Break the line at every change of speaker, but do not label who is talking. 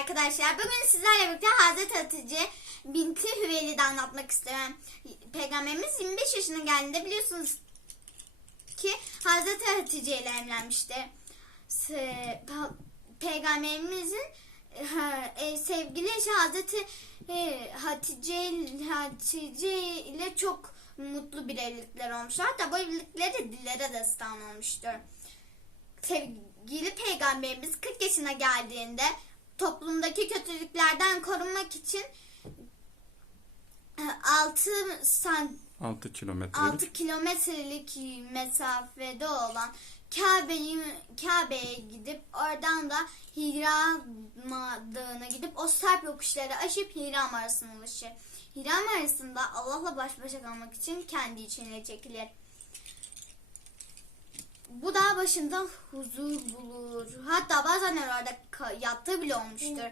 arkadaşlar. Bugün sizlerle birlikte Hazreti Hatice binti Hüveyli'de anlatmak isterim. Peygamberimiz 25 yaşına geldiğinde biliyorsunuz ki Hazreti Hatice ile evlenmişti. Peygamberimizin e, sevgili eşi Hazreti e, Hatice, Hatice ile çok mutlu bir evlilikler olmuşlar. Hatta bu evlilikleri dillere destan olmuştur sevgili peygamberimiz 40 yaşına geldiğinde toplumdaki kötülüklerden korunmak için 6 san
6 kilometrelik
6 kilometrelik mesafede olan Kabe'yi Kabe'ye gidip oradan da Hira Dağı'na gidip o sarp yokuşları aşıp Hira Mağarası'na ulaşır. Hira Mağarası'nda Allah'la baş başa kalmak için kendi içine çekilir. Bu dağ başında huzur bulur. Bazen orada yattığı bile olmuştur.